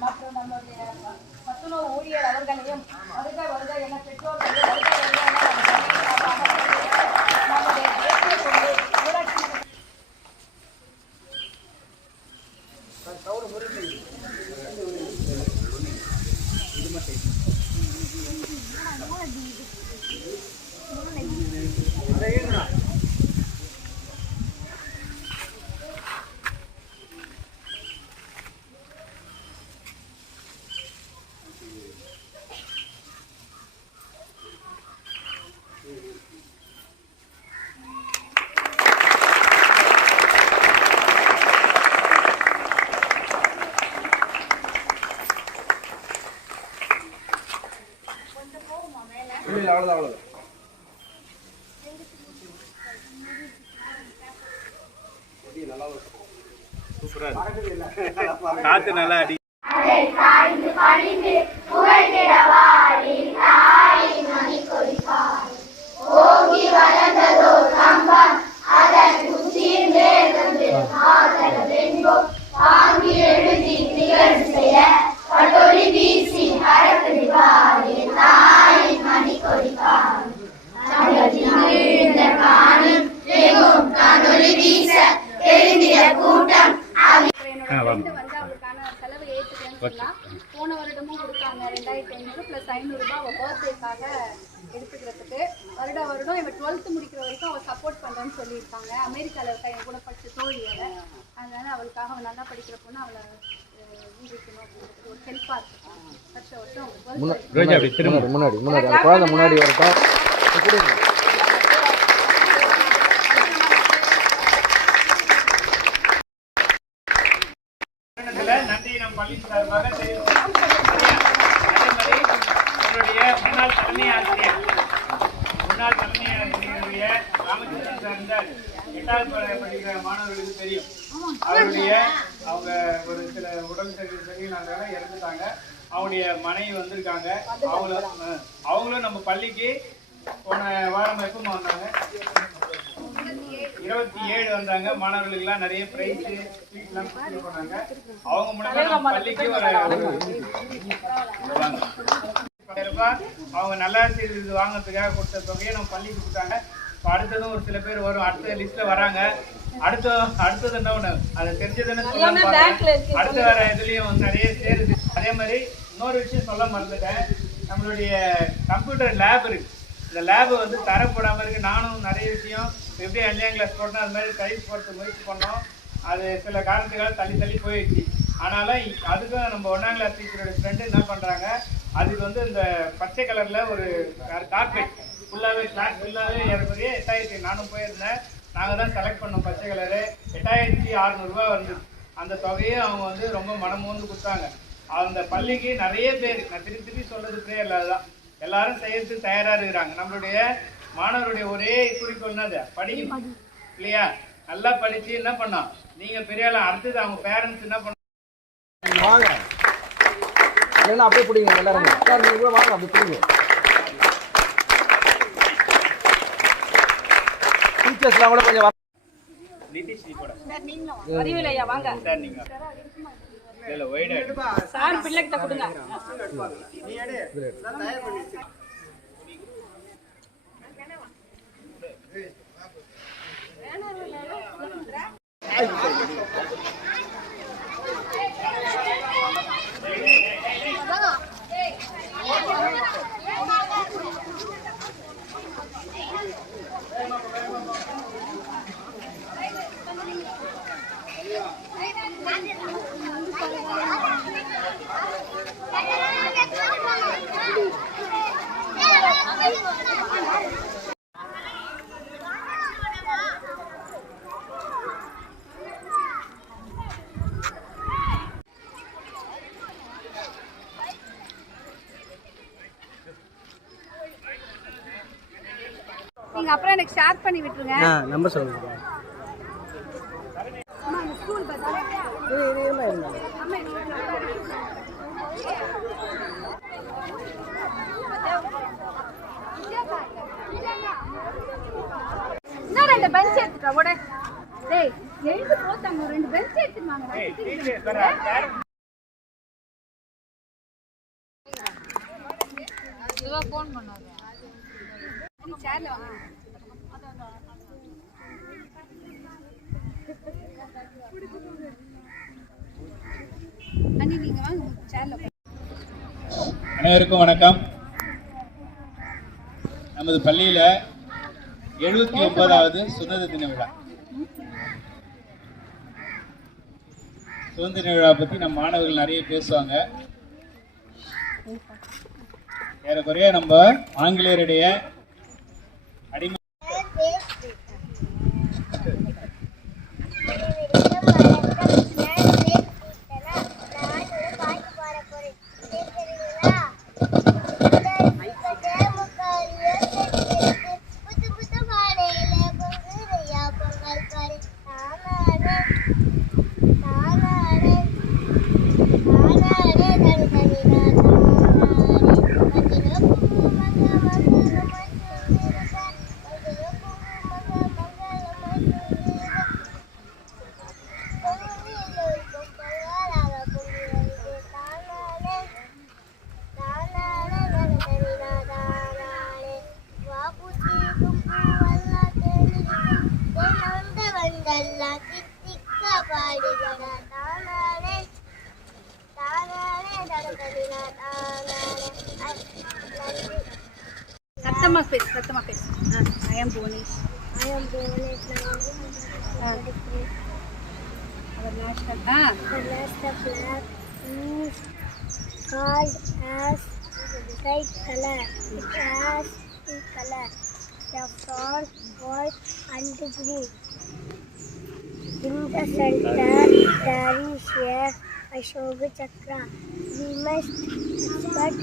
மற்றும் நம்முடைய சத்துணவு ஊழியர் அவர்களையும் வருக வருக என பெற்றோர்கள் வருக வருக என நம்ம பள்ளியின் சார்பாக வரவேற்று நம்முடைய தேசிய கொண்டு ஊராட்சி மன்ற இல்லை அவ்வளோதான் அவ்வளோதான் காத்து நல்லா அடி ஃப்ரெண்டு போன வருடமும் கொடுத்தாங்க. ரெண்டாயிரத்தி ஐநூறு ப்ளஸ் ஐநூறுரூபா அவள் பர்த்டேக்காக எடுத்துக்கிறதுக்கு. வருடம் வருடம் இவன் டுவெல்த்து முடிக்கிற வரைக்கும் அவள் சப்போர்ட் பண்ணுறேன்னு சொல்லியிருக்காங்க. அமெரிக்காவில் இருக்கா என் கூட படித்த தோழியோட. அதனால அவளுக்காக அவள் நல்லா படிக்கிற பொண்ணு அவளை முன்னாடி முன்னாடி அந்த குழந்தை முன்னாடி வரட்டும் கொடுங்க இதுல நன்றி நம் பள்ளியின் சார்பாக அதே மாதிரி உங்களுடைய முன்னாள் தலைமை ஆசிரியர் முன்னாள் தலைமை ஆசிரியருடைய ராமகிருஷ்ணன் சார்ந்த எட்டாவது ப- படிக்கிற மாணவர்களுக்கு தெரியும் அவருடைய அவங்க ஒரு சில உடல் சரி சரியில்லாதனால இறந்துட்டாங்க அவங்களுடைய மனைவி வந்திருக்காங்க அவங்களும் அஹ், அவங்களும் நம்ம பள்ளிக்கு போன வாரம் எப்போ வந்தாங்க? இருபத்தி ஏழு வந்தாங்க. மாணவர்களுக்கு எல்லாம் நிறைய பிரைஸ் போனாங்க. அவங்க மூலமா பள்ளிக்கு அவங்க நல்லாசிரியர் விருது வாங்குறதுக்காக கொடுத்த தொகையை நம்ம பள்ளிக்கு கொடுத்தாங்க. இப்ப அடுத்ததும் ஒரு சில பேர் வரும். அடுத்த லிஸ்ட்ல வராங்க. அடுத்த அடுத்தது என்ன ஒண்ணு? அதை தெரிஞ்சதுன்னு. அடுத்த வர இதுலயும் நிறைய சேருது. அதே மாதிரி இன்னொரு விஷயம் சொல்ல மறந்துட்டேன். நம்மளுடைய கம்ப்யூட்டர் லேப் இருக்கு. இந்த லேப் வந்து தரப்படாம இருக்கு. நானும் நிறைய விஷயம் எப்படி அஞ்சாம் கிளாஸ் போட்டோம் அது மாதிரி சைஸ் போடுறது முயற்சி பண்ணோம் அது சில காரணத்துக்காக தள்ளி தள்ளி போயிடுச்சு. ஆனாலும் அதுக்கும் நம்ம ஒன்றாம் கிளாஸ் டீச்சரோட ஃப்ரெண்டு என்ன பண்ணுறாங்க அதுக்கு வந்து இந்த பச்சை கலரில் ஒரு கார்பெட் ஃபுல்லாகவே கிளாஸ் ஃபுல்லாகவே ஏறக்குறைய எட்டாயிரத்தி நானும் போயிருந்தேன். நாங்கள் தான் செலக்ட் பண்ணோம் பச்சை கலரு எட்டாயிரத்தி அறநூறுபா வந்து அந்த தொகையை அவங்க வந்து ரொம்ப மனமோந்து கொடுத்தாங்க. அந்த பள்ளிக்கு நிறைய பேர் நான் திருப்பி திருப்பி சொல்றது பேர் தான் எல்லாரும் செய்யறதுக்கு தயாராக இருக்கிறாங்க. நம்மளுடைய மாணவருடைய ஒரே குறிக்கோள் என்னது படிக்கணும். இல்லையா? நல்லா படிச்சு என்ன பண்ணோம் நீங்க பெரிய ஆளா அடுத்தது அவங்க பேரண்ட்ஸ் என்ன நீங்க வாங்க. இல்லைன்னா அப்படியே பிடிங்க எல்லாரும். சார் நீங்க கூட வாங்க அப்படி பிடிங்க. டீச்சர்ஸ்லாம் கூட கொஞ்சம் வர நிதிஷ் நீ கூட அறிவிலையா வாங்க. சார் நீங்க இல்ல ஒய்டா சார் பிள்ளைகிட்ட கொடுங்க. நீங்க ஷேர் பண்ணி விட்டுருங்க. நம்பர் சொல்லுங்க. அம்மா, இந்த ஸ்கூல் பஸ் அம்மா, இது இன்னும் ரெண்டு பெஞ்ச் எடுத்துட்டா உட டேய் எழுந்து போத்தாங்க ரெண்டு பெஞ்ச் எடுத்துட்டு வாங்க ஏய், டீச்சர், உட்காரா, உட்காரு. நீ சேர்ல வாங்க அண்ணி நீங்க வாங்க சேர்ல உட்காருங்க. அனைவருக்கும் வணக்கம். நமது பள்ளியில எழுபத்தி ஒன்பதாவது சுதந்திர தின விழா. சுதந்திர தின விழா பத்தி நம்ம மாணவர்கள் நிறைய பேசுவாங்க. ஏறக்குறைய நம்ம ஆங்கிலேயருடைய called as bright color. It has two colors, the front white and green. In the center, there is a Ashoka Chakra. We must respect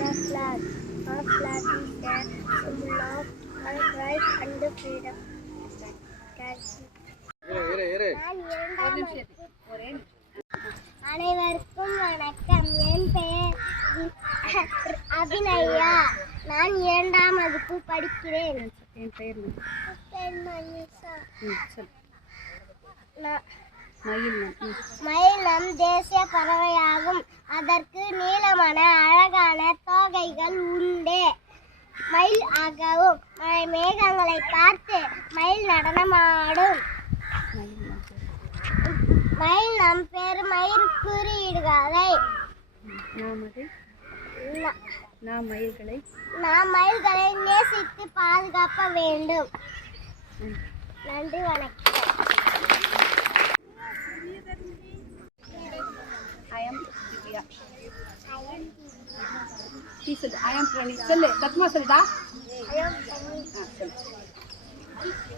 our flag. Our flag is a symbol of our right and the freedom. அனைவருக்கும் வணக்கம். என் பெயர் அபிநயா. நான் இரண்டாம் வகுப்பு படிக்கிறேன். என் பெயர் மயில் நம் தேசிய பறவையாகும். அதற்கு நீளமான அழகான தோகைகள் உண்டு. மயில் ஆகவும் மேகங்களை பார்த்து மயில் நடனமாடும். மயில். மயில் நம் பெருமயில் குறியீடுகளை நாம் மயில்களை நாம் மயில்களை நேசித்து பாதுகாக்க வேண்டும். நன்றி வணக்கம். ஐ எம் திவ்யா நீ சொல்லு ஐ எம் பிரணி சொல்லு. The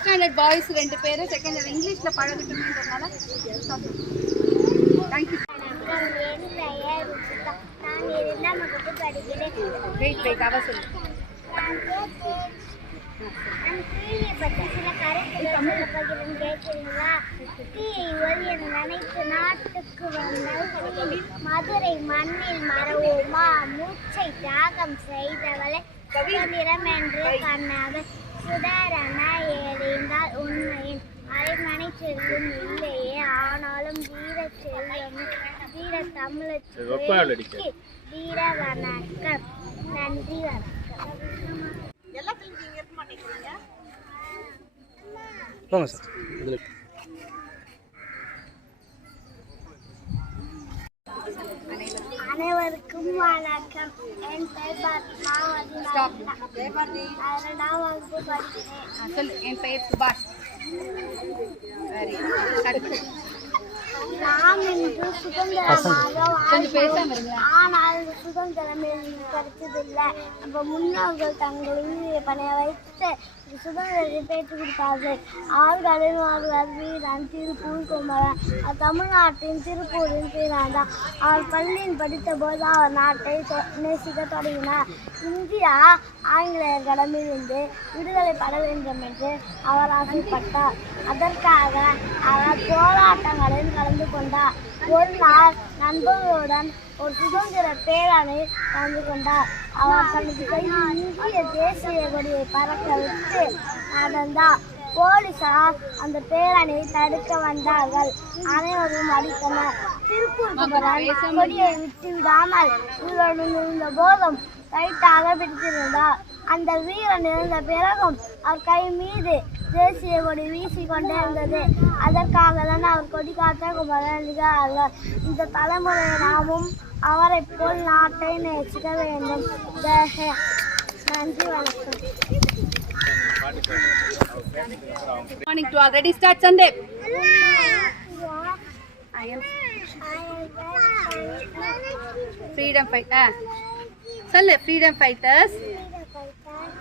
ஃபஸ்ட் ஸ்டாண்டர்ட் பாய்ஸ் ரெண்டு பேர் செகண்ட் ஸ்டாண்டர்ட் இங்கிலீஷில் பழகட்டுமேன்றதுனால தேங்க்யூ வெயிட் வெயிட் அவ சொல்லு. ஒளியன் நாட்டுக்கு வந்தவர்கள் மதுரை மண்ணில் மறவோமா மூச்சை தியாகம் செய்தவளை சுதந்திரம் என்று கண்ணாக சுடரென எறிந்தால் உண்மையின் அரைமனை செல்வம் இல்லையே. ஆனாலும் வீர செல்வம் வீர தமிழச்சி வீர வணக்கம். நன்றி வணக்கம். போங்க சார் இதில். அனைவருக்கும் வணக்கம். என் பெயர் ஸ்டாப் நான் வகுப்பு படிக்கிறேன். சொல்லு. என் பெயர் சுபாஷ். நாம் இன்று சுதந்திரமாக ஆனால் சுதந்திரம் கிடைச்சதில்லை நம்ம முன்னோர்கள் தங்கள் உயிரை பணைய வைத்து இந்த சுதந்திரத்தை கொடுத்தார்கள் வீரன் திருப்பூர் குமரன். தமிழ்நாட்டின் திருப்பூரின் பிறந்தார் அவர் பள்ளியில் படித்த போது அவர் நாட்டை நேசிக்க தொடங்கினார். இந்தியா ஆங்கிலேயர்களிடமிருந்து விடுதலை பட வேண்டும் என்று அவர் ஆசைப்பட்டார். அதற்காக அவர் போராட்டங்களில் கலந்து கொண்டார். ஒரு நாள் நண்பர்களுடன் ஒரு சுதந்திர பேரணியில் கலந்து கொண்டார். அவர் தனது கையில் இந்திய தேசிய கொடியை பறக்க விட்டு நடந்தார் போலீசார் அந்த பேரணியை தடுக்க வந்தார்கள். அனைவரும் அடித்தனர். திருப்பூர் குமரன் கொடியை விட்டு விடாமல் உயிருடன் இருந்த போதும் டைட்டாக பிடித்திருந்தார். அந்த வீரன் இருந்த பிறகும் அவர் கை மீது தேசிய கொடி வீசி கொண்டே இருந்தது அதற்காக தான் அவர் கொடி காத்த குமரன் இந்த தலைமுறை நாமும் அவரைப் போல் நாட்டை நேசிக்க வேண்டும். நன்றி வணக்கம். Morning to already start Sunday. I am freedom fight சொல்லு freedom fighters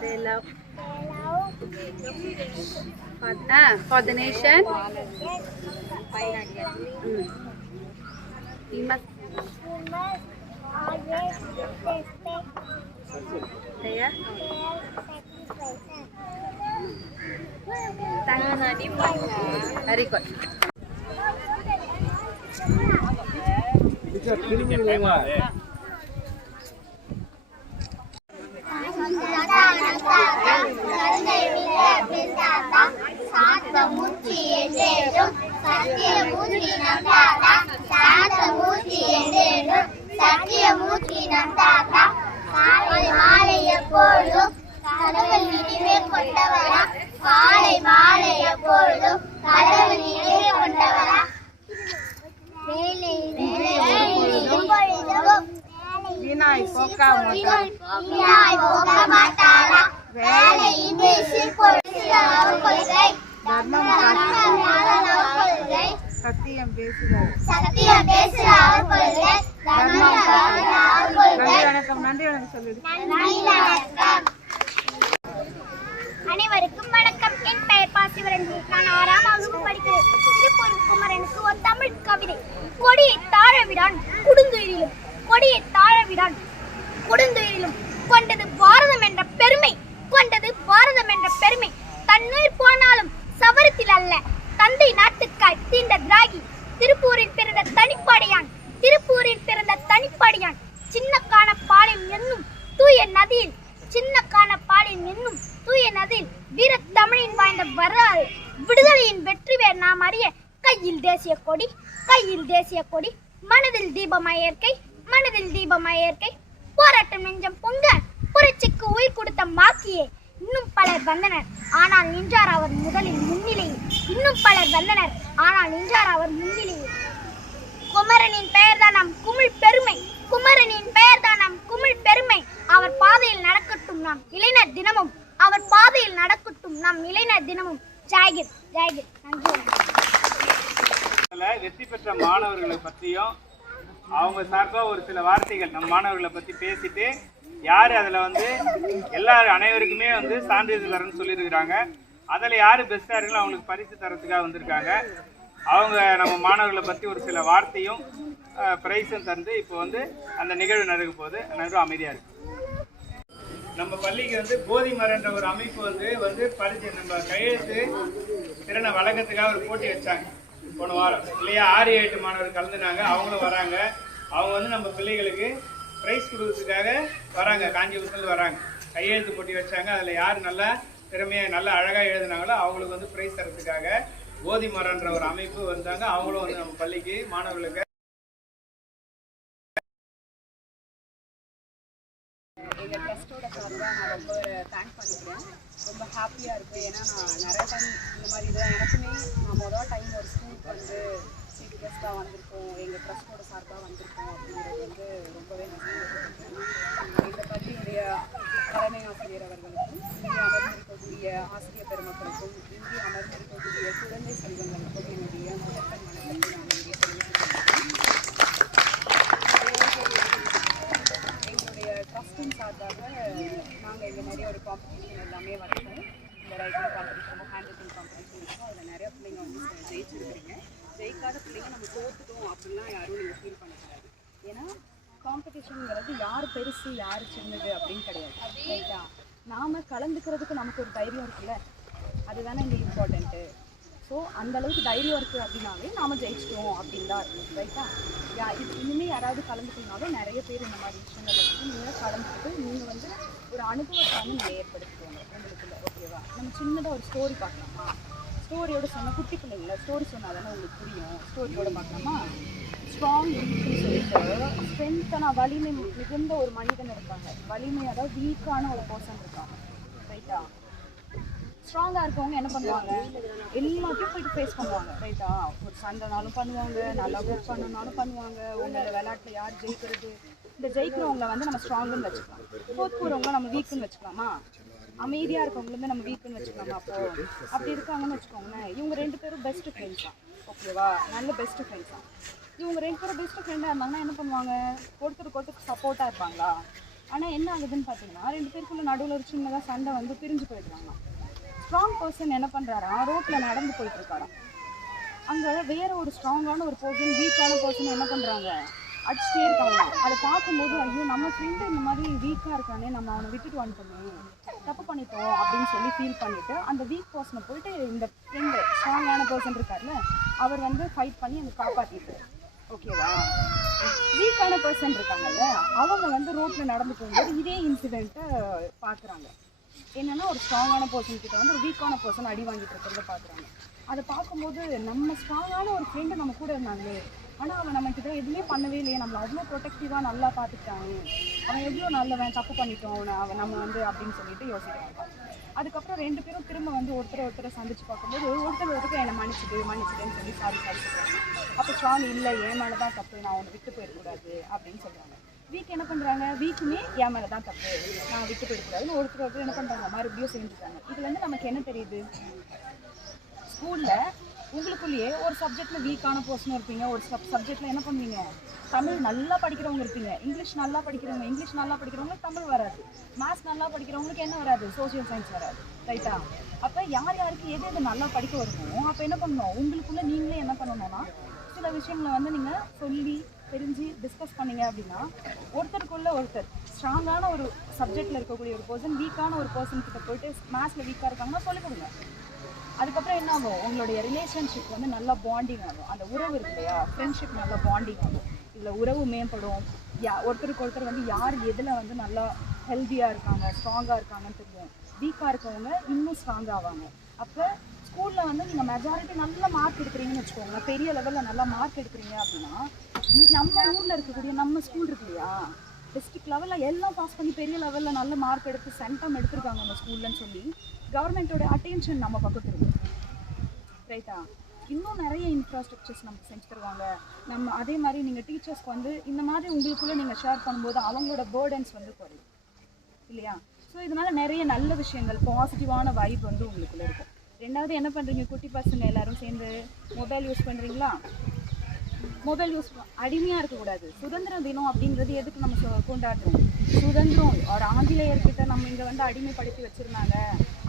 Telauk. Ah, ah for the nation. Hmm. Saya. Very good. Richard, feeling. சாத்த வெரி என்றேதும் சத்திய திரும்பி வைங்க. சாத்த என்றேனும் சத்தியம் பேசுகிறார் சத்தியம் கொள்கை தர்மம் கொள்கை நன்றி வணக்கம் நன்றி வணக்கம் நன்றி வணக்கம் அனைவருக்கும் வணக்கம். என் பெயர் பாசிவரன். நான் ஆறாம் வகுப்பு படிக்கிறேன். திருப்பூர் குமரனுக்கு ஒரு தமிழ் கவிதை. கொடியை தாழ விடான் குடுந்துயிரிலும் கொடியை தாழ விடான் அல்ல. தந்தை நாட்டுக்காய் தீண்ட திராகி திருப்பூரில் பிறந்த தனிப்பாடியான் திருப்பூரில் பிறந்த தனிப்பாடியான் சின்ன காண என்னும் தூய நதியில் சின்ன காண என்னும் தூய நதியில் வீர தமிழின் வாய்ந்த வரலாறு விடுதலையின் வெற்றிவேர் நாம் அறிய கையில் தேசிய கொடி கையில் தேசிய கொடி மனதில் தீபமாய் இயற்கை மனதில் தீபமாய் இயற்கை போராட்டம் நெஞ்சம் பொங்க புரட்சிக்கு உயிர் கொடுத்த மாக்கியே இன்னும் பலர் வந்தனர். ஆனால் நின்றார் அவர் முதலில் முன்னிலையில் இன்னும் பலர் வந்தனர். ஆனால் நின்றார் அவர் முன்னிலையில் குமரனின் பெயர்தான் நம் குமிழ் பெருமை. குமரனின் பெயர்தான் நம் குமிழ் பெருமை. அவர் பாதையில் நடக்கட்டும் நாம் இளைஞர் தினமும். அவர் பாதையில் நடக்கட்டும் நம் இளைஞர் தினமும். ஜாகிர் ஜாகிர் நன்றி. வெற்றி பெற்ற மாணவர்களை பற்றியும் அவங்க சார்பாக ஒரு சில வார்த்தைகள் நம் மாணவர்களை பற்றி பேசிட்டு யார் அதில் வந்து எல்லா அனைவருக்குமே வந்து சான்றிதழ் தரேன்னு சொல்லியிருக்கிறாங்க. அதில் யார் பெஸ்ட்டாக இருக்கோ அவங்களுக்கு பரிசு தரத்துக்காக வந்திருக்காங்க. அவங்க நம்ம மாணவர்களை பற்றி ஒரு சில வார்த்தையும் ப்ரைஸும் தந்து இப்போ வந்து அந்த நிகழ்வு நடக்கும் போது அனைவரும் அமைதியாக இருக்கு. நம்ம பள்ளிக்கு வந்து போதி மரன்ற ஒரு அமைப்பு வந்து வந்து பரிசு நம்ம கையெழுத்து திறனை வழக்கத்துக்காக ஒரு போட்டி வச்சாங்க. போன வாரம். இல்லையா ஆறு எட்டு மாணவர் கலந்துனாங்க. அவங்களும் வராங்க. அவங்க வந்து நம்ம பிள்ளைகளுக்கு ப்ரைஸ் கொடுக்கறதுக்காக வராங்க. காஞ்சிபுரத்துலேருந்து வராங்க. கையெழுத்து போட்டி வச்சாங்க. அதில் யார் நல்லா திறமையாக நல்லா அழகாக எழுதுனாங்களோ அவங்களுக்கு வந்து ப்ரைஸ் தரத்துக்காக போதி மரன்ற ஒரு அமைப்பு வந்தாங்க. அவங்களும் வந்து நம்ம பள்ளிக்கு மாணவர்களுக்கு எங்கள் ட்ரஸ்ட்டோட சார்பாக நான் ரொம்ப தேங்க் பண்ணிக்கிறேன். ரொம்ப ஹாப்பியாக இருக்குது ஏன்னா நான் நிறைய டைம் இந்த மாதிரி இதான் எனக்குமே நான் மொதல் டைம் ஒரு ஸ்கூலுக்கு வந்து சீஃப் கெஸ்ட்டாக வந்திருக்கோம் எங்கள் ட்ரஸ்டோட சார்பாக வந்திருக்கோம் அப்படிங்கிறது வந்து ரொம்பவே நன்றி இந்த பள்ளியுடைய தலைமை ஆசிரியர் அவர்களுக்கும் இங்கே அமர்ந்திருக்கக்கூடிய ஆசிரியர் பெருமக்களுக்கும் இங்கே அமர்ந்திருக்கக்கூடிய குழந்தை செல்வங்களுக்கும் என்னுடைய முதற்கண் வணக்கத்தை நான் இங்கே தெரிவித்துக் எங்களுடைய ட்ரஸ்டின் சார்பாக நாங்கள் இங்கே மாதிரி ஒரு காம்படிஷன் எல்லாமே வரைக்கும் இந்த writing competition hand writing competition இருக்கும் அதில் நிறைய பிள்ளைங்க வந்து ஜெயிச்சிருக்கிறீங்க. ஜெயிக்காத பிள்ளைங்க நம்ம தோத்துட்டோம் அப்படிலாம் யாரும் நீங்கள் ஃபீல் பண்ணக்கூடாது ஏன்னா காம்படிஷனுங்கிறது யார் பெருசு யார் சின்னது அப்படின்னு கிடையாது. ரைட்டா நாம் கலந்துக்கிறதுக்கு நமக்கு ஒரு தைரியம் இருக்குல்ல? அதுதானே இங்கே இம்பார்ட்டண்ட்டு ஸோ அந்த அளவுக்கு தைரியம் இருக்குது அப்படின்னாலே நாம ஜெயிச்சிட்டோம் அப்படின்னு தான் இருக்கும் ரைட்டா யா இது இனிமேல் யாராவது கலந்துக்கினாலும் நிறைய பேர் இந்த மாதிரி விஷயங்கள் வந்து நீங்கள் கலந்துக்கிட்டு நீங்கள் வந்து ஒரு அனுபவத்தை வந்து நீங்கள் ஏற்படுத்திக்கோங்க. உங்களுக்குள்ள ஓகேவா நம்ம சின்னதாக ஒரு ஸ்டோரி பார்க்கலாமா. ஸ்டோரியோட சொன்ன குட்டி பிள்ளைங்கள ஸ்டோரி சொன்னால் தானே உங்களுக்கு புரியும்? ஸ்டோரியோட பார்க்கலாமா? ஸ்ட்ராங் சொல்லிட்டு ஸ்ட்ரென்த்தான வலிமை மிகுந்த ஒரு மனிதன் இருப்பாங்க. வலிமை அதாவது வீக்கான ஒரு பர்சன் இருப்பாங்க. ரைட்டா ஸ்ட்ராங்காக இருக்கவங்க என்ன பண்ணுவாங்க? எல்லாத்தையும் போயிட்டு ஃபேஸ் பண்ணுவாங்க. ரைட்டா ஒரு சண்டைனாலும் பண்ணுவாங்க நல்லா ஒர்க் பண்ணனாலும் பண்ணுவாங்க. உங்களோட விளையாட்டில் யார் ஜெயிக்கிறது? இந்த ஜெயிக்கிறவங்கள வந்து நம்ம ஸ்ட்ராங்குன்னு வச்சுக்கலாம். தோத்து நம்ம வீக்குன்னு வச்சுக்கலாமா? அமைதியாக இருக்கவங்களுமே நம்ம வீக்குன்னு வச்சுக்கலாமா அப்போ. அப்படி இருக்காங்கன்னு வச்சுக்கோங்களேன். இவங்க ரெண்டு பேரும் பெஸ்ட் ஃப்ரெண்ட்ஸ் தான் ஓகேவா நல்ல பெஸ்ட் ஃப்ரெண்ட்ஸ் தான் இவங்க ரெண்டு பேரும் பெஸ்ட் ஃப்ரெண்டாக இருந்தாங்கன்னா என்ன பண்ணுவாங்க? ஒருத்தருக்கு ஒருத்தருக்கு சப்போர்ட்டாக இருப்பாங்களா? ஆனால் என்ன ஆகுதுன்னு பார்த்தீங்கன்னா ரெண்டு பேருக்குள்ள நடுவில் ஒரு சின்னதாக சண்டை வந்து பிரிஞ்சு போயிடுறாங்க. ஸ்ட்ராங் பர்சன் என்ன பண்ணுறாரா ரோட்டில் நடந்து போயிட்டு இருக்காராம் அங்கே வேற ஒரு ஸ்ட்ராங்கான ஒரு பர்சன் வீக்கான பர்சன் என்ன பண்ணுறாங்க அடிச்சுட்டே இருக்காங்க. அதை பார்க்கும்போது ஐயோ நம்ம ஃப்ரெண்டு இந்த மாதிரி வீக்காக இருக்கானே நம்ம அவனை விட்டுட்டு வந்துட்டோமே. தப்பு பண்ணிட்டோம் அப்படின்னு சொல்லி ஃபீல் பண்ணிட்டு அந்த வீக் பர்சனை போயிட்டு இந்த ஃப்ரெண்டு ஸ்ட்ராங்கான பர்சன் இருக்கார்ல அவர் வந்து ஃபைட் பண்ணி அந்த காப்பாற்றிட்டு ஓகேவா வீக்கான பர்சன் இருக்காங்கல்ல அவங்க வந்து ரோட்டில் நடந்து போகும்போது இதே இன்சிடெண்ட்டை பார்க்குறாங்க. என்னென்னா ஒரு ஸ்ட்ராங்கான பர்சன் கிட்ட வந்து ஒரு வீக்கான பர்சன் அடி வாங்கிட்டு இருக்கிறத பார்க்குறாங்க. அதை பார்க்கும்போது நம்ம ஸ்ட்ராங்கான ஒரு ஃப்ரெண்டு நம்ம கூட இருந்தாங்களே ஆனால் அவன் நம்ம கிட்ட எதுவுமே பண்ணவே இல்லையே. நம்மளை அவ்வளோ ப்ரொடெக்டிவாக நல்லா பார்த்துக்கிட்டாங்க அவன் எவ்வளோ நல்லவன் தப்பு பண்ணிட்டோம் அவனை அவன் நம்ம வந்து அப்படின்னு சொல்லிட்டு யோசிக்கிறாங்க அதுக்கப்புறம் ரெண்டு பேரும் திரும்ப வந்து ஒருத்தர் ஒருத்தரை சந்திச்சு பார்க்கும்போது ஒருத்தர் ஒருத்தர் என்னை மன்னிச்சிடு மன்னிச்சிடுன்னு சொல்லி சாரி சாரி அப்போ ஸ்ட்ராங் இல்லை என் மேலே தான் தப்பு. நான் அவனை விட்டு போயிடக்கூடாது அப்படின்னு சொல்கிறாங்க வீக் என்ன பண்ணுறாங்க வீக்குமே என் மேலே தான் தப்பு. நான் விட்டு போயிடக்கூடாதுன்னு ஒருத்தர் ஒருத்தர் என்ன பண்ணுறாங்க மறுபடியும் செஞ்சுட்டாங்க இதுலேருந்து நமக்கு என்ன தெரியுது? ஸ்கூலில் உங்களுக்குள்ளேயே ஒரு சப்ஜெக்டில் வீக்கான போர்ஷன் இருப்பீங்க. ஒரு சப் சப்ஜெக்டில் என்ன பண்ணுவீங்க? தமிழ் நல்லா படிக்கிறவங்க இருப்பீங்க. இங்கிலீஷ் நல்லா படிக்கிறவங்க இங்கிலீஷ் நல்லா படிக்கிறவங்களுக்கு தமிழ் வராது. மேத்ஸ் நல்லா படிக்கிறவங்களுக்கு என்ன வராது? சோஷியல் சயின்ஸ் வராது. ரைட்டா அப்போ யார் யாருக்கு எது எது நல்லா படிக்க வருமோ அப்போ என்ன பண்ணணும்? உங்களுக்குள்ளே நீங்களே என்ன பண்ணணும்னா சில விஷயங்களை வந்து நீங்கள் சொல்லி தெரிஞ்சு டிஸ்கஸ் பண்ணீங்க அப்படின்னா ஒருத்தருக்குள்ள ஒருத்தர் ஸ்ட்ராங்கான ஒரு சப்ஜெக்டில் இருக்கக்கூடிய ஒரு பர்சன் வீக்கான ஒரு பர்சன் கிட்ட போயிட்டு மேத்ஸில் வீக்காக இருக்காங்கன்னா சொல்லிக் கொடுங்க. அதுக்கப்புறம் என்ன ஆகும்? உங்களுடைய ரிலேஷன்ஷிப் வந்து நல்லா பாண்டிங் ஆகும். அந்த உறவு இருக்கு இல்லையா? ஃப்ரெண்ட்ஷிப் நல்லா பாண்டிங் ஆகும். இதில் உறவு மேம்படும். யா ஒருத்தருக்கு ஒருத்தர் வந்து யார் எதில் வந்து நல்லா ஹெல்த்தியாக இருக்காங்க ஸ்ட்ராங்காக இருக்காங்கன்னு தெரியும். வீக்காக இருக்கவங்க இன்னும் ஸ்ட்ராங் ஆவாங்க. அப்போ ஸ்கூலில் வந்து நீங்கள் மெஜாரிட்டி நல்ல மார்க் எடுக்கிறீங்கன்னு வச்சுக்கோங்க பெரிய லெவலில் நல்லா மார்க் எடுக்கிறீங்க அப்படின்னா நம்ம ஊரில் இருக்கக்கூடிய நம்ம ஸ்கூல் இருக்கு இல்லையா? டிஸ்ட்ரிக்ட் லெவலில் எல்லாம் பாஸ் பண்ணி பெரிய லெவலில் நல்ல மார்க் எடுத்து சென்டம் எடுத்திருக்காங்க அந்த ஸ்கூல்லன்னு சொல்லி கவர்மெண்ட்டோட அட்டென்ஷன் நம்ம பக்கத்தில் இருக்கு. ரைட்டா இன்னும் நிறைய இன்ஃப்ராஸ்ட்ரக்சர்ஸ் நமக்கு செஞ்சு தருவாங்க. நம்ம அதே மாதிரி நீங்கள் டீச்சர்ஸ்க்கு வந்து இந்த மாதிரி உங்களுக்குள்ளே நீங்கள் ஷேர் பண்ணும்போது அவங்களோட பேர்டன்ஸ் வந்து குறையும். இல்லையா? ஸோ இதனால நிறைய நல்ல விஷயங்கள் பாசிட்டிவான வைப் வந்து உங்களுக்குள்ளே இருக்கும். ரெண்டாவது என்ன பண்ணுறீங்க குட்டி பசங்க எல்லாரும் சேர்ந்து மொபைல் யூஸ் பண்ணுறீங்களா மொபைல் யூஸ் அடிமையாக இருக்கக்கூடாது. சுதந்திர தினம் அப்படின்றது எதுக்கு நம்ம கொண்டாடுறோம்? சுதந்திரம் ஒரு ஆங்கிலேயர்கிட்ட நம்ம இங்கே வந்து அடிமைப்படுத்தி வச்சுருந்தாங்க.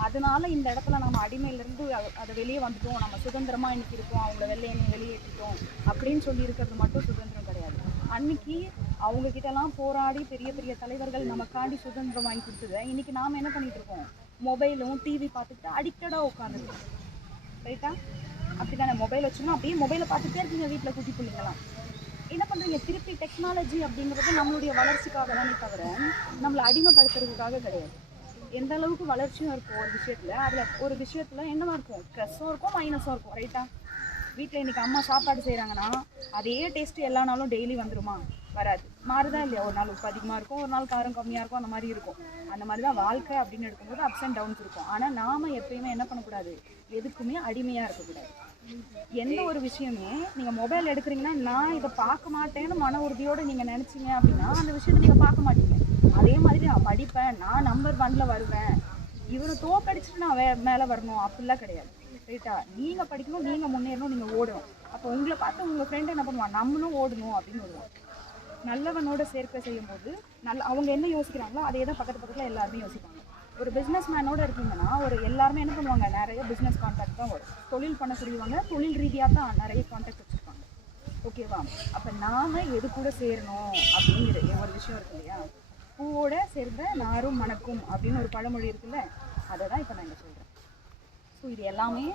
அதனால இந்த இடத்துல நம்ம அடிமையிலேருந்து அதை வெளியே வந்துட்டோம். நம்ம சுதந்திரமாக இன்னைக்கு இருக்கோம். அவங்கள வெளியே வெளியேற்றிட்டோம். அப்படின்னு சொல்லி இருக்கிறது மட்டும் சுதந்திரம் கிடையாது. அன்னைக்கு அவங்க கிட்டலாம் போராடி பெரிய பெரிய தலைவர்கள் நமக்காண்டி சுதந்திரம் வாங்கி கொடுத்தது இன்னைக்கு நாம் என்ன பண்ணிட்டு இருக்கோம்? மொபைலும் டிவி பார்த்துட்டு அடிக்டடாக உட்காந்துருக்கோம் ரைட்டா அப்படி தானே மொபைல் வச்சோம்னா அப்படியே மொபைலை பார்த்துட்டே இருக்கீங்க வீட்டில் குட்டி பிள்ளைங்களாம் என்ன பண்ணுறீங்க திருப்பி டெக்னாலஜி அப்படிங்கிறது நம்மளுடைய வளர்ச்சிக்காக தானே தவிர நம்மளை அடிமைப்படுத்துறதுக்காக கிடையாது. எந்த அளவுக்கு வளர்ச்சியும் இருக்கும் ஒரு விஷயத்தில். அதில் ஒரு விஷயத்தில் என்னவா இருக்கும்? ப்ளஸ்ஸும் இருக்கும் மைனஸும் இருக்கும் ரைட்டா வீட்டில் இன்றைக்கி அம்மா சாப்பாடு செய்கிறாங்கன்னா அதே டேஸ்ட்டு எல்லா நாளும் டெய்லி வந்துருமா? வராது. மாறுதா இல்லையா? ஒரு நாள் உப்பு அதிகமாக இருக்கும் ஒரு நாள் காரம் கம்மியாக இருக்கும் அந்த மாதிரி இருக்கும். அந்த மாதிரி தான் வாழ்க்கை அப்படின்னு எடுக்கும்போது அப்ஸ் அண்ட் டவுன்ஸ் இருக்கும். ஆனால் நாம் எப்பயுமே என்ன பண்ணக்கூடாது? எதுக்குமே அடிமையாக இருக்கக்கூடாது. எந்த ஒரு விஷயமே நீங்கள் மொபைல் எடுக்கிறீங்கன்னா நான் இதை பார்க்க மாட்டேன்னு மன உறுதியோடு நீங்கள் நினச்சிங்க அப்படின்னா அந்த விஷயத்தை நீங்கள் பார்க்க மாட்டீங்க. அதே மாதிரி நான் படிப்பேன் நான் நம்பர் ஒன்ல வருவேன். இவனை தோக்கடிச்சுட்டு நான் வே மேலே வரணும். அப்படிலாம் கிடையாது. ரைட்டா நீங்கள் படிக்கணும் நீங்கள் முன்னேறணும் நீங்கள் ஓடணும். அப்போ உங்களை பார்த்து உங்கள் ஃப்ரெண்டு என்ன பண்ணுவான்? நம்மளும் ஓடணும் அப்படின்னு வருவான். நல்லவனோட சேர்க்கை செய்யும்போது நல்ல அவங்க என்ன யோசிக்கிறாங்களோ அதே தான் பக்கத்து பக்கத்தில் எல்லாருமே யோசிப்பாங்க. ஒரு பிஸ்னஸ் மேனோட இருக்கீங்கன்னா ஒரு எல்லாருமே என்ன பண்ணுவாங்க நிறைய பிஸ்னஸ் கான்டாக்ட் தான் வரும். தொழில் பண்ணக்கூடியவங்க தொழில் ரீதியாக தான் நிறைய கான்டாக்ட் வச்சுருப்பாங்க. ஓகேவா அப்போ நாம் எது கூட சேரணும் அப்படிங்கிற ஒரு விஷயம் இருக்கு இல்லையா? பூவோட சேர்ந்த நாரும் மணக்கும் அப்படின்னு ஒரு பழமொழி இருக்குல்ல? அதை தான் இப்போ நான் இங்கே சொல்கிறேன் ஸோ இது எல்லாமே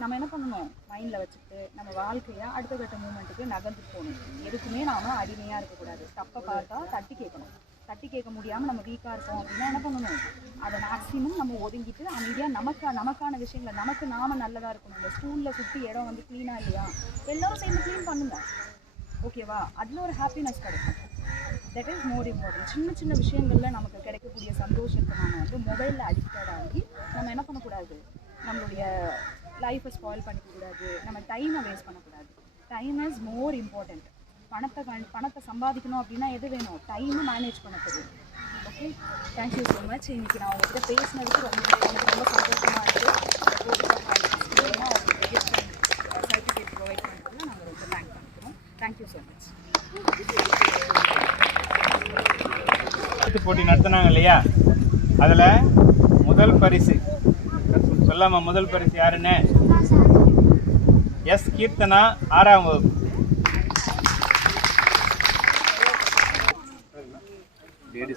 நம்ம என்ன பண்ணணும்? மைண்டில் வச்சுட்டு நம்ம வாழ்க்கையை அடுத்த கட்ட மூமெண்ட்டுக்கு நகர்ந்து போகணும். எதுக்குமே நாம் அடிமையாக இருக்கக்கூடாது. தப்பை பார்த்தா தட்டி கேட்கணும். தட்டி கேட்க முடியாமல் நம்ம வீக்காக இருக்கோம் அப்படின்னா என்ன பண்ணணும்? அதை மேக்ஸிமம் நம்ம ஒதுங்கிட்டு அமைதியாக நமக்கு நமக்கான விஷயங்கள் நமக்கு நாம நல்லதாக இருக்கணும். இந்த ஸ்கூலில் சுற்றி இடம் வந்து க்ளீனாக இல்லையா? எல்லோரும் சேர்ந்து க்ளீன் பண்ணுங்க. ஓகேவா அதில் ஒரு ஹாப்பினஸ் கிடைக்கும். தட் இஸ் மோர் இம்பார்ட்டன்ட் சின்ன சின்ன விஷயங்களில் நமக்கு கிடைக்கக்கூடிய சந்தோஷத்தை நம்ம வந்து மொபைலில் அடிக்டட் ஆகி நம்ம என்ன பண்ணக்கூடாது? நம்மளுடைய லைஃப்பை ஸ்பாயில் பண்ணிக்கக்கூடாது நம்ம டைமை வேஸ்ட் பண்ணக்கூடாது. டைம் இஸ் மோர் இம்பார்ட்டண்ட் பணத்தை கண் பணத்தை சம்பாதிக்கணும் அப்படின்னா எது வேணும்? டைமை மேனேஜ் பண்ண தெரியும் ஓகே தேங்க்யூ ஸோ மச் இன்றைக்கி நான் உங்கள்கிட்ட பேசினதுக்கு ரொம்ப எனக்கு ரொம்ப சந்தோஷமாக இருக்குது சர்டிஃபிகேட் ப்ரொவைட் பண்ணுறதுல நாங்கள் ரொம்ப தேங்க் பண்ணிக்கிறோம் தேங்க்யூ ஸோ மச் போட்டி நடத்தினாங்க இல்லையா? அதில் முதல் பரிசு. சொல்லாமா முதல் பரிசு யாருன்னு? எஸ் கீர்த்தனா ஆறாம் வகுப்பு.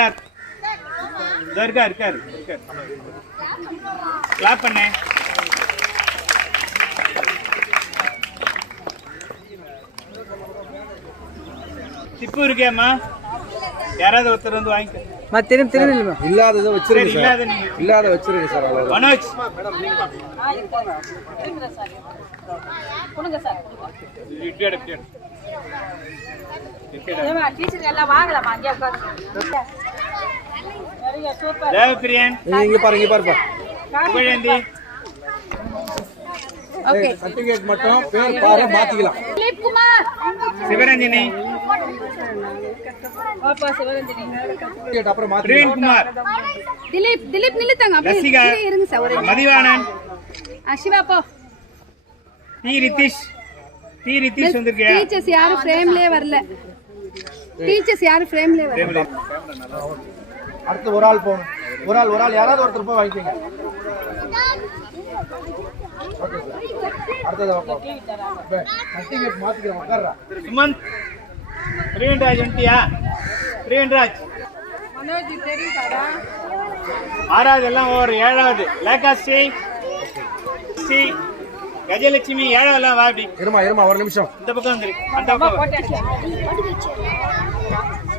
இருக்கார் இதோ இருக்கார் இருக்கார் இருக்கார். கிளாப் பண்ணு. சிப்பு இருக்கேம்மா யாராவது ஒருத்தர் வந்து வாங்கிக்க. திரும்ப திரும்ப இல்லாததை வச்சிருங்க சரி, இல்லாத நீங்க. இல்லாத வச்சிருங்க சார் அவ்வளோதான் மனோஜ். டீச்சர் எல்லாம் வாங்கலாமா அங்கே உட்காந்து தேவப்பிரியன். இங்க பாருங்க இங்க புகழேந்தி. மட்டும் பேர் பாரு மாத்திக்கலாம். சிவரஞ்சனி. அப்புறம் பிரவீன் குமார் திலீப் திலீப் நில்லுத்தாங்க அப்படியே ரசிகா. இரு- இருங்க சார் ஆ, சிவா போ. டி. ரித்திஷ். டி. ரித்திஷ் வந்திருக்கியா? டீச்சர்ஸ் யாரும் ஃப்ரேம்லயே வரல. டீச்சர்ஸ் யாரும் ஃப்ரேம்லயே வரல. அடுத்து ஒரு ஆள் போகணும். ஒரு ஆள் ஒரு ஆள். யாராவது ஒருத்தர் போய் வாங்கிக்கோங்க. ஓகே சார் அடுத்தது சர்டிஃபிகேட் மாத்திக்கிறேன் உட்கார்றா. சுமந்த் ஆறாவது எல்லாம் ஓவர் ஏழாவது. லேகா ஸ்ரீ கஜலட்சுமி ஏழாவது எல்லாம் வா அப்படி. இருமா இருமா ஒரு நிமிஷம். இந்த பக்கம் வந்துரு. அந்த பக்கம்.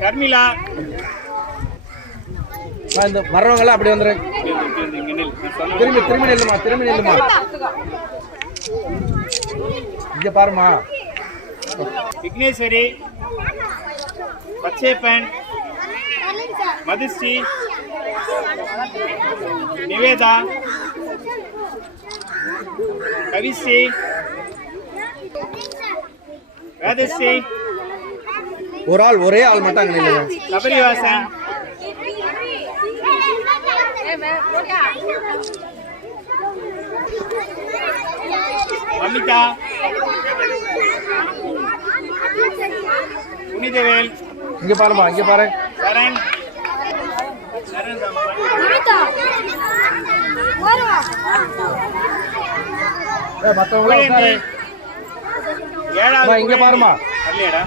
ஷர்மிளா அம்மா, இந்த வர்றவங்க எல்லாம் அப்படி வந்துடுறேன் இங்க இருந்து, இங்க இருந்து, இங்க நில்லு. நான் சொன்னேன். திரும்பி திரும்பி நில்லுமா திரும்பி நில்லுமா இங்க பாருமா விக்னேஸ்வரி பச்சைப்பன் மதுஸ்ரீ நிவேதா கவிஸ்ரீ வேதஸ்ரீ ஒரு ஆள் ஒரே ஆள் மட்டும் அங்க சபரிவாசன் அமிதா புனிதவேல். இங்க பாருமா இங்க பாரு. சரண். மத்தவங்க. ஏழாவது அம்மா, இங்க புகழேந்தி. பாரும்மா. வரலையாடா?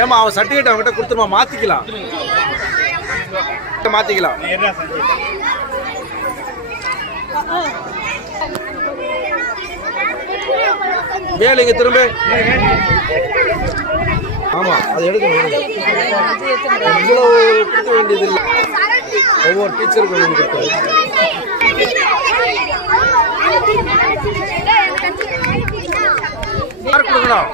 ஏமா அவன் சர்டிஃபிகேட் அவங்ககிட்ட கொடுத்துருமா? மாத்திக்கலாம். மாத்திக்கலாம். ஏறா இங்க திரும்ப. ஆமா அது எடுக்கணும் இவ்வளவு கொடுக்க வேண்டியது இல்லை ஒவ்வொரு டீச்சருக்கும் கொடுத்தது கொடுக்கணும்?